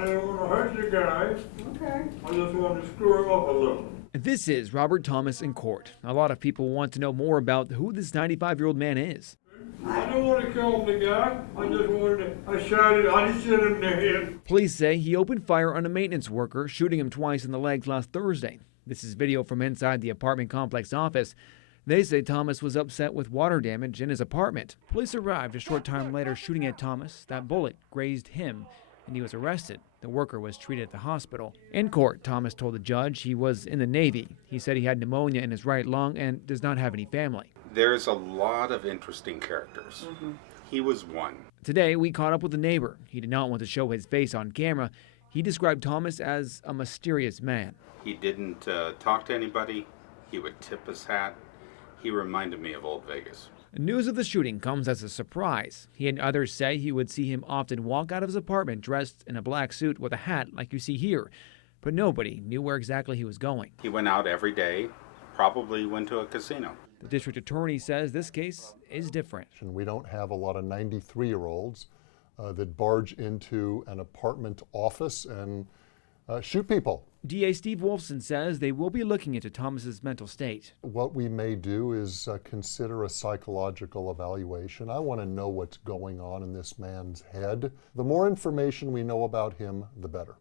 I didn't want to hurt the guy. Okay. I just wanted to screw him up a little. This is Robert Thomas in court. A lot of people want to know more about who this 95-year-old man is. I don't want to kill the guy. I just wanted to, I shot him, I just hit him in the head. Police say he opened fire on a maintenance worker, shooting him twice in the legs last Thursday. This is video from inside the apartment complex office. They say Thomas was upset with water damage in his apartment. Police arrived a short time later shooting at Thomas. That bullet grazed him, and he was arrested. The worker was treated at the hospital. In court, Thomas told the judge he was in the Navy. He said he had pneumonia in his right lung and does not have any family. There's a lot of interesting characters. He was one. Today, we caught up with a neighbor. He did not want to show his face on camera. He described Thomas as a mysterious man. He didn't talk to anybody. He would tip his hat. He reminded me of Old Vegas. News of the shooting comes as a surprise. He and others say he would see him often walk out of his apartment dressed in a black suit with a hat like you see here, but nobody knew where exactly he was going. He went out every day, probably went to a casino. The district attorney says this case is different. And we don't have a lot of 93-year-olds that barge into an apartment office and shoot people. DA Steve Wolfson says they will be looking into Thomas's mental state. What we may do is consider a psychological evaluation. I want to know what's going on in this man's head. The more information we know about him, the better.